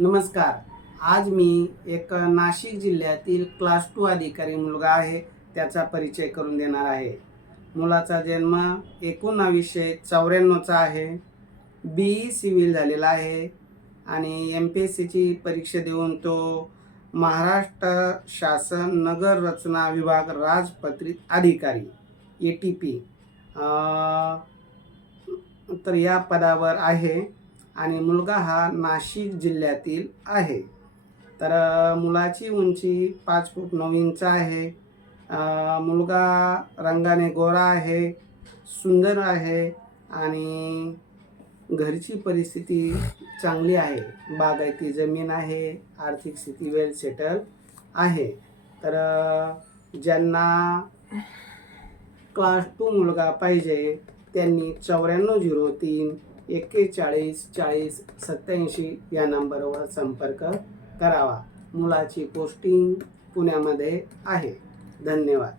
नमस्कार. आज मी एक नाशिक जिल्ह्यातील क्लास टू अधिकारी मुलगा आहे त्याचा परिचय करून देणार आहे. मुलाचा जन्म एकोणावीसशे चौऱ्याण्णवचा आहे. बी ई सिव्हिल झालेला आहे आणि एम पी एस सीची परीक्षा देऊन तो महाराष्ट्र शासन नगर रचना विभाग राजपत्रित अधिकारी ए टी पी तर या पदावर आहे. आणि मुलगा हा नाशिक जिल्ह्यातील आहे. तर मुलाची उंची पाच फूट नऊ इंच आहे. मुलगा रंगाने गोरा आहे सुंदर आहे आणि घरची परिस्थिती चांगली आहे. बागायती जमीन आहे आर्थिक स्थिती वेल सेटल आहे. तर ज्यांना क्लास टू मुलगा पाहिजे त्यांनी चौऱ्याण्णव झिरो तीन एक्केचाळीस चाळीस सत्याऐंशी या नंबरवर संपर्क करावा. मुलाची पोस्टिंग पुण्यामध्ये आहे. धन्यवाद.